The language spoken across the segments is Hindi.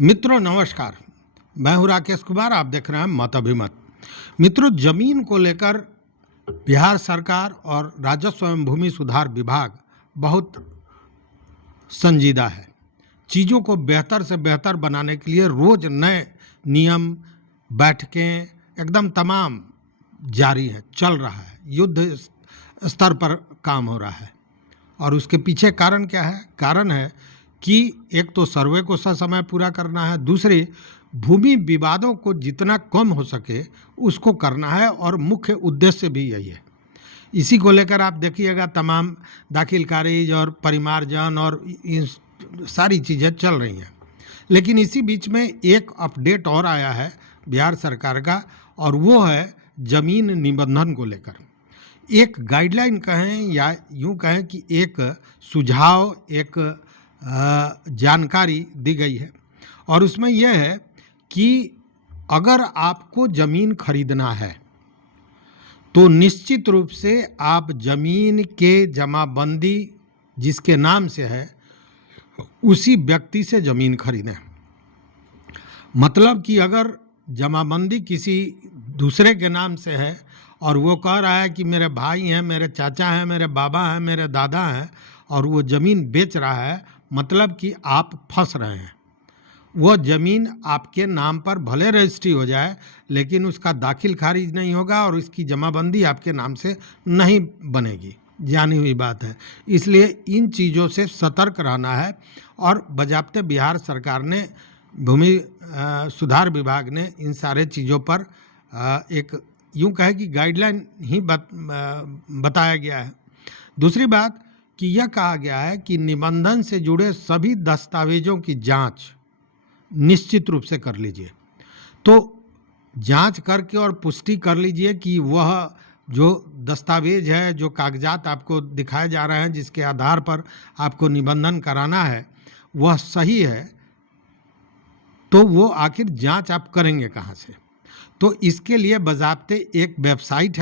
मित्रों नमस्कार। मैं हूं राकेश कुमार। आप देख रहे हैं मत अभिमत। मित्रों, जमीन को लेकर बिहार सरकार और राजस्व एवं भूमि सुधार विभाग बहुत संजीदा है। चीज़ों को बेहतर से बेहतर बनाने के लिए रोज नए नियम, बैठकें एकदम तमाम जारी है, चल रहा है, युद्ध स्तर पर काम हो रहा है। और उसके पीछे कारण क्या है? कारण है कि एक तो सर्वे को ससमय पूरा करना है, दूसरे भूमि विवादों को जितना कम हो सके उसको करना है, और मुख्य उद्देश्य भी यही है। इसी को लेकर आप देखिएगा तमाम दाखिल खारिज और परिमार्जन और इन सारी चीज़ें चल रही हैं। लेकिन इसी बीच में एक अपडेट और आया है बिहार सरकार का, और वो है जमीन निबंधन को लेकर एक गाइडलाइन कहें या यूं कहें कि एक सुझाव, एक जानकारी दी गई है। और उसमें यह है कि अगर आपको ज़मीन खरीदना है तो निश्चित रूप से आप ज़मीन के जमाबंदी जिसके नाम से है उसी व्यक्ति से ज़मीन खरीदें। मतलब कि अगर जमाबंदी किसी दूसरे के नाम से है और वो कह रहा है कि मेरे भाई हैं, मेरे चाचा हैं, मेरे बाबा हैं, मेरे दादा हैं, और वो ज़मीन बेच रहा है, मतलब कि आप फंस रहे हैं। वो ज़मीन आपके नाम पर भले रजिस्ट्री हो जाए लेकिन उसका दाखिल खारिज नहीं होगा और उसकी जमाबंदी आपके नाम से नहीं बनेगी, जानी हुई बात है। इसलिए इन चीज़ों से सतर्क रहना है। और बजाबते बिहार सरकार ने, भूमि सुधार विभाग ने इन सारे चीज़ों पर एक यूं कहे कि गाइडलाइन ही बताया गया है। दूसरी बात कि यह कहा गया है कि निबंधन से जुड़े सभी दस्तावेजों की जांच निश्चित रूप से कर लीजिए। तो जांच करके और पुष्टि कर लीजिए कि वह जो दस्तावेज है, जो कागजात आपको दिखाए जा रहे हैं, जिसके आधार पर आपको निबंधन कराना है, वह सही है। तो वो आखिर जांच आप करेंगे कहाँ से? तो इसके लिए बज़ाब्ते एक वेबसाइट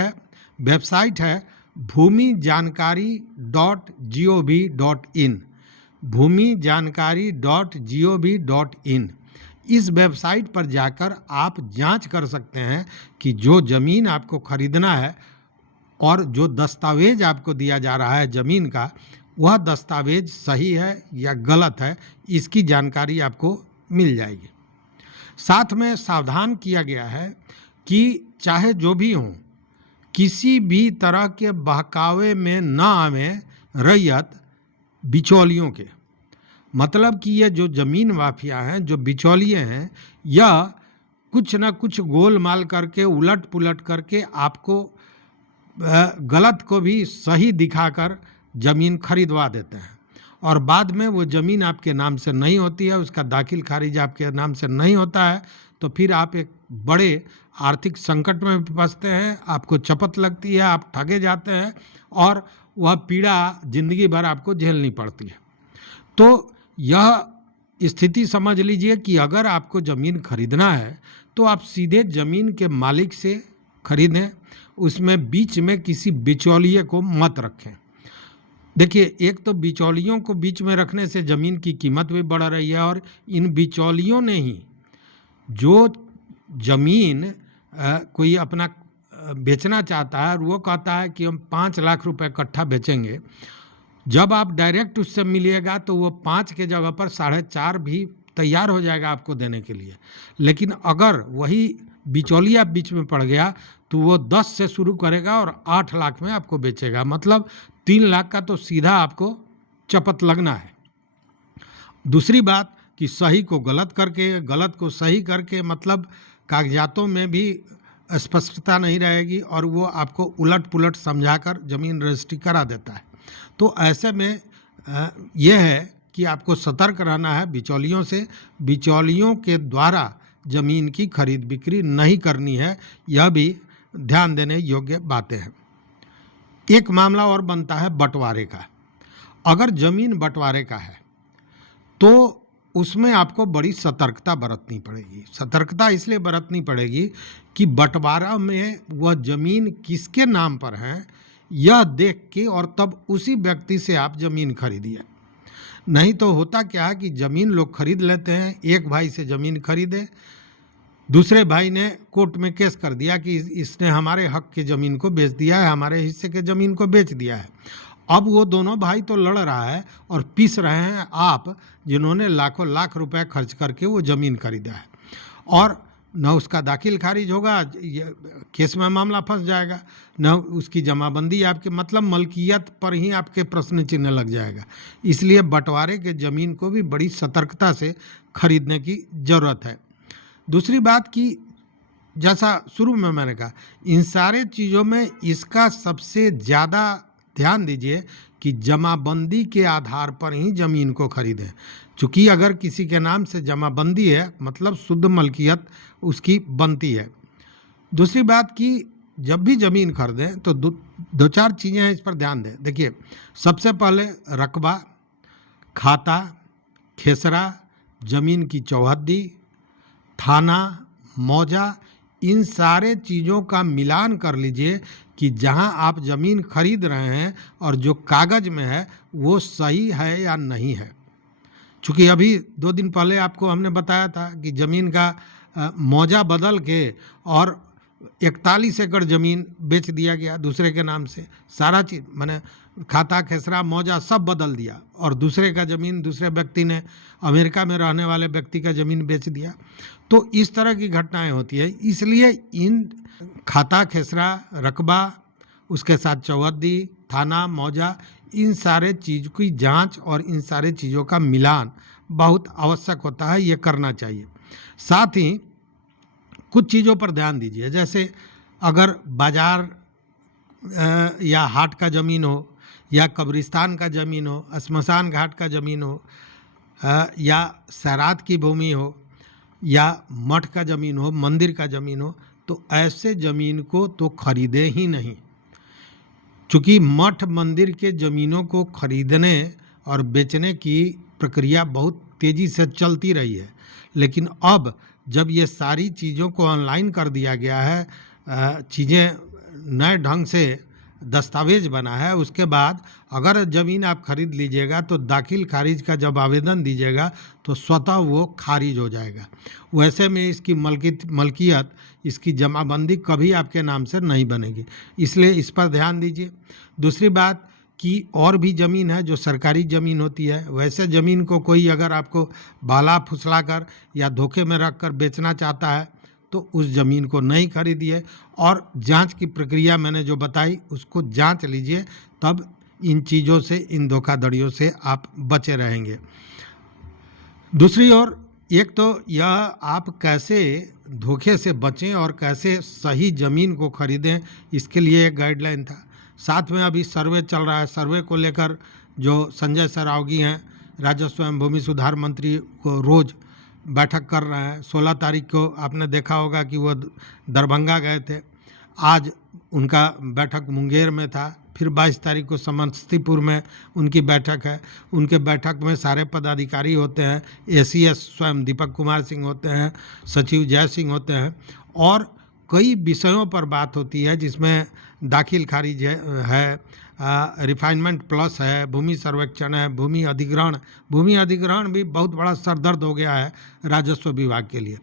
है भूमि जानकारी.gov.in, भूमि जानकारी.gov.in। इस वेबसाइट पर जाकर आप जांच कर सकते हैं कि जो ज़मीन आपको खरीदना है और जो दस्तावेज आपको दिया जा रहा है ज़मीन का, वह दस्तावेज सही है या गलत है, इसकी जानकारी आपको मिल जाएगी। साथ में सावधान किया गया है कि चाहे जो भी हो, किसी भी तरह के बहकावे में न आवे रैयत बिचौलियों के। मतलब कि ये जो ज़मीन माफिया हैं, जो बिचौलिए हैं, यह कुछ न कुछ गोलमाल करके, उलट पुलट करके आपको गलत को भी सही दिखाकर ज़मीन खरीदवा देते हैं, और बाद में वो ज़मीन आपके नाम से नहीं होती है, उसका दाखिल खारिज आपके नाम से नहीं होता है, तो फिर आप एक बड़े आर्थिक संकट में फंसते हैं, आपको चपत लगती है, आप ठगे जाते हैं, और वह पीड़ा जिंदगी भर आपको झेलनी पड़ती है। तो यह स्थिति समझ लीजिए कि अगर आपको ज़मीन खरीदना है तो आप सीधे ज़मीन के मालिक से खरीदें, उसमें बीच में किसी बिचौलिए को मत रखें। देखिए, एक तो बिचौलियों को बीच में रखने से ज़मीन की कीमत भी बढ़ रही है, और इन बिचौलियों ने ही जो ज़मीन कोई अपना बेचना चाहता है और वो कहता है कि हम 5 लाख रुपए कट्ठा बेचेंगे, जब आप डायरेक्ट उससे मिलिएगा तो वो 5 के जगह पर 4.5 भी तैयार हो जाएगा आपको देने के लिए। लेकिन अगर वही बिचौलिया बीच में पड़ गया तो वो 10 से शुरू करेगा और 8 लाख में आपको बेचेगा। मतलब 3 लाख का तो सीधा आपको चपत लगना है। दूसरी बात कि सही को गलत करके, गलत को सही करके, मतलब कागजातों में भी स्पष्टता नहीं रहेगी और वो आपको उलट पुलट समझाकर ज़मीन रजिस्ट्री करा देता है। तो ऐसे में यह है कि आपको सतर्क रहना है बिचौलियों से। बिचौलियों के द्वारा ज़मीन की खरीद बिक्री नहीं करनी है, यह भी ध्यान देने योग्य बातें हैं। एक मामला और बनता है बंटवारे का। अगर ज़मीन बंटवारे का है तो उसमें आपको बड़ी सतर्कता बरतनी पड़ेगी। सतर्कता इसलिए बरतनी पड़ेगी कि बंटवारा में वह ज़मीन किसके नाम पर है यह देख के और तब उसी व्यक्ति से आप ज़मीन खरीदिए। नहीं तो होता क्या है कि ज़मीन लोग खरीद लेते हैं, एक भाई से ज़मीन खरीदे, दूसरे भाई ने कोर्ट में केस कर दिया कि इसने हमारे हक की ज़मीन को बेच दिया है, हमारे हिस्से के ज़मीन को बेच दिया है। अब वो दोनों भाई तो लड़ रहा है और पीस रहे हैं आप, जिन्होंने लाखों लाख रुपए खर्च करके वो ज़मीन खरीदा है, और न उसका दाखिल खारिज होगा, ये केस में मामला फंस जाएगा, न उसकी जमाबंदी आपके मतलब मलकियत पर ही आपके प्रश्न चिन्ह लग जाएगा। इसलिए बंटवारे के ज़मीन को भी बड़ी सतर्कता से खरीदने की ज़रूरत है। दूसरी बात कि जैसा शुरू में मैंने कहा, इन सारे चीज़ों में इसका सबसे ज़्यादा ध्यान दीजिए कि जमाबंदी के आधार पर ही ज़मीन को खरीदें। चूँकि अगर किसी के नाम से जमाबंदी है मतलब शुद्ध मलकियत उसकी बनती है। दूसरी बात कि जब भी ज़मीन खरीदें तो दो चार चीज़ें हैं, इस पर ध्यान दें। देखिए, सबसे पहले रकबा, खाता, खेसरा, ज़मीन की चौहद्दी, थाना, मौजा, इन सारे चीज़ों का मिलान कर लीजिए कि जहां आप ज़मीन खरीद रहे हैं और जो कागज़ में है वो सही है या नहीं है। चूँकि अभी 2 दिन पहले आपको हमने बताया था कि ज़मीन का मौजा बदल के और 41 एकड़ ज़मीन बेच दिया गया दूसरे के नाम से। सारा चीज़ मैंने खाता, खेसरा, मौजा सब बदल दिया और दूसरे का ज़मीन दूसरे व्यक्ति ने, अमेरिका में रहने वाले व्यक्ति का ज़मीन बेच दिया। तो इस तरह की घटनाएं होती है। इसलिए इन खाता, खेसरा, रकबा, उसके साथ चौहद्दी, थाना, मौजा, इन सारे चीज़ की जांच और इन सारे चीज़ों का मिलान बहुत आवश्यक होता है, ये करना चाहिए। साथ ही कुछ चीज़ों पर ध्यान दीजिए, जैसे अगर बाज़ार या हाट का ज़मीन हो या कब्रिस्तान का ज़मीन हो, श्मशान घाट का ज़मीन हो, या सरात की भूमि हो या मठ का ज़मीन हो, मंदिर का ज़मीन हो, तो ऐसे ज़मीन को तो खरीदे ही नहीं। चूँकि मठ मंदिर के ज़मीनों को खरीदने और बेचने की प्रक्रिया बहुत तेज़ी से चलती रही है, लेकिन अब जब ये सारी चीज़ों को ऑनलाइन कर दिया गया है, चीज़ें नए ढंग से दस्तावेज बना है, उसके बाद अगर ज़मीन आप खरीद लीजिएगा तो दाखिल खारिज का जब आवेदन दीजिएगा तो स्वतः वो खारिज हो जाएगा। वैसे में इसकी मलकियत, इसकी जमाबंदी कभी आपके नाम से नहीं बनेगी, इसलिए इस पर ध्यान दीजिए। दूसरी बात कि और भी ज़मीन है जो सरकारी ज़मीन होती है, वैसे ज़मीन को कोई अगर आपको भाला फुसला कर या धोखे में रख कर बेचना चाहता है तो उस ज़मीन को नहीं खरीदिए, और जांच की प्रक्रिया मैंने जो बताई उसको जांच लीजिए, तब इन चीज़ों से, इन धोखाधड़ियों से आप बचे रहेंगे। दूसरी ओर, एक तो यह आप कैसे धोखे से बचें और कैसे सही ज़मीन को खरीदें, इसके लिए एक गाइडलाइन था। साथ में अभी सर्वे चल रहा है, सर्वे को लेकर जो संजय सरावगी हैं, राजस्व एवं भूमि सुधार मंत्री, को रोज़ बैठक कर रहे हैं। 16 तारीख को आपने देखा होगा कि वो दरभंगा गए थे, आज उनका बैठक मुंगेर में था, फिर 22 तारीख को समस्तीपुर में उनकी बैठक है। उनके बैठक में सारे पदाधिकारी होते हैं, एसीएस स्वयं दीपक कुमार सिंह होते हैं, सचिव जय सिंह होते हैं, और कई विषयों पर बात होती है जिसमें दाखिल खारिज है, रिफाइनमेंट प्लस है, भूमि सर्वेक्षण है, भूमि अधिग्रहण भी बहुत बड़ा सरदर्द हो गया है राजस्व विभाग के लिए।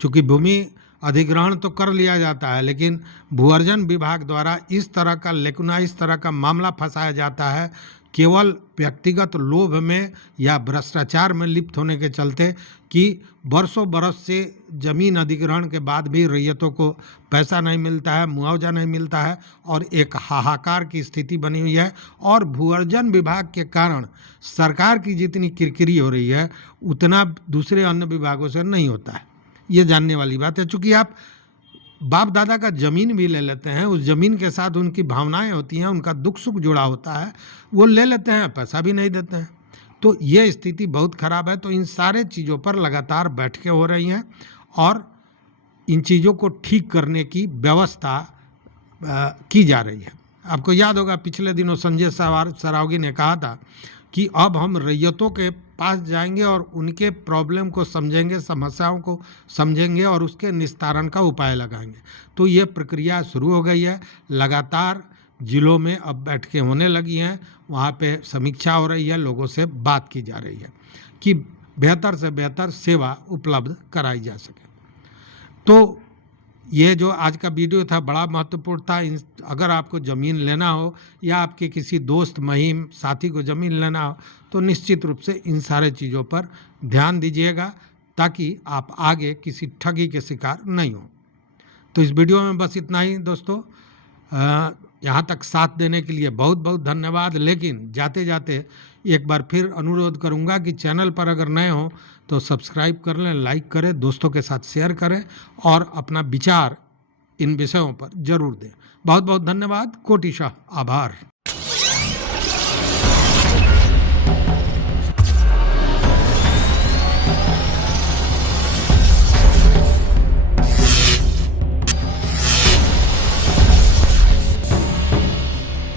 चूँकि भूमि अधिग्रहण तो कर लिया जाता है, लेकिन भूअर्जन विभाग द्वारा इस तरह का लेकुना, इस तरह का मामला फंसाया जाता है केवल व्यक्तिगत लोभ में या भ्रष्टाचार में लिप्त होने के चलते, कि बरसों बरस से ज़मीन अधिग्रहण के बाद भी रैयतों को पैसा नहीं मिलता है, मुआवजा नहीं मिलता है, और एक हाहाकार की स्थिति बनी हुई है। और भूअर्जन विभाग के कारण सरकार की जितनी किरकिरी हो रही है उतना दूसरे अन्य विभागों से नहीं होता है, ये जानने वाली बात है। चूँकि आप बाप दादा का ज़मीन भी ले लेते हैं, उस ज़मीन के साथ उनकी भावनाएं होती हैं, उनका दुख सुख जुड़ा होता है, वो ले लेते हैं, पैसा भी नहीं देते हैं, तो ये स्थिति बहुत ख़राब है। तो इन सारे चीज़ों पर लगातार बैठकें हो रही हैं और इन चीज़ों को ठीक करने की व्यवस्था की जा रही है। आपको याद होगा पिछले दिनों संजय सरावगी ने कहा था कि अब हम रैयतों के पास जाएंगे और उनके प्रॉब्लम को समझेंगे, समस्याओं को समझेंगे और उसके निस्तारण का उपाय लगाएंगे। तो ये प्रक्रिया शुरू हो गई है। लगातार जिलों में अब बैठकें होने लगी हैं, वहाँ पे समीक्षा हो रही है, लोगों से बात की जा रही है कि बेहतर से बेहतर सेवा उपलब्ध कराई जा सके। तो ये जो आज का वीडियो था बड़ा महत्वपूर्ण था। अगर आपको ज़मीन लेना हो या आपके किसी दोस्त महिम साथी को ज़मीन लेना हो तो निश्चित रूप से इन सारे चीज़ों पर ध्यान दीजिएगा ताकि आप आगे किसी ठगी के शिकार नहीं हो। तो इस वीडियो में बस इतना ही दोस्तों। यहाँ तक साथ देने के लिए बहुत बहुत धन्यवाद। लेकिन जाते जाते एक बार फिर अनुरोध करूँगा कि चैनल पर अगर नए हो तो सब्सक्राइब कर लें, लाइक करें, दोस्तों के साथ शेयर करें और अपना विचार इन विषयों पर जरूर दें। बहुत बहुत धन्यवाद। कोटिशः आभार।